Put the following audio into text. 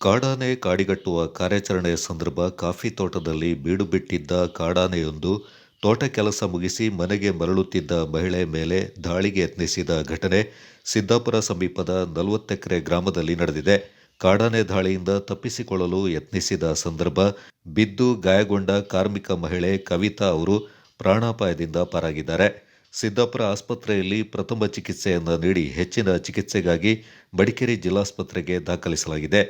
ಕಾಡಾನೆ ಕಾಡಿಗಟ್ಟುವ ಕಾರ್ಯಾಚರಣೆಯ ಸಂದರ್ಭ ಕಾಫಿ ತೋಟದಲ್ಲಿ ಬೀಡು ಬಿಟ್ಟಿದ್ದ ಕಾಡಾನೆಯೊಂದು ತೋಟ ಕೆಲಸ ಮುಗಿಸಿ ಮನೆಗೆ ಮರಳುತ್ತಿದ್ದ ಮಹಿಳೆ ಮೇಲೆ ದಾಳಿಗೆ ಯತ್ನಿಸಿದ ಘಟನೆ ಸಿದ್ದಾಪುರ ಸಮೀಪದ ನಲವತ್ತೆಕರೆ ಗ್ರಾಮದಲ್ಲಿ ನಡೆದಿದೆ. ಕಾಡಾನೆ ದಾಳಿಯಿಂದ ತಪ್ಪಿಸಿಕೊಳ್ಳಲು ಯತ್ನಿಸಿದ ಸಂದರ್ಭ ಬಿದ್ದು ಗಾಯಗೊಂಡ ಕಾರ್ಮಿಕ ಮಹಿಳೆ ಕವಿತಾ ಅವರು ಪ್ರಾಣಾಪಾಯದಿಂದ ಪಾರಾಗಿದ್ದಾರೆ. ಸಿದ್ದಾಪುರ ಆಸ್ಪತ್ರೆಯಲ್ಲಿ ಪ್ರಥಮ ಚಿಕಿತ್ಸೆಯನ್ನು ನೀಡಿ ಹೆಚ್ಚಿನ ಚಿಕಿತ್ಸೆಗಾಗಿ ಮಡಿಕೇರಿ ಜಿಲ್ಲಾಸ್ಪತ್ರೆಗೆ ದಾಖಲಿಸಲಾಗಿದೆ.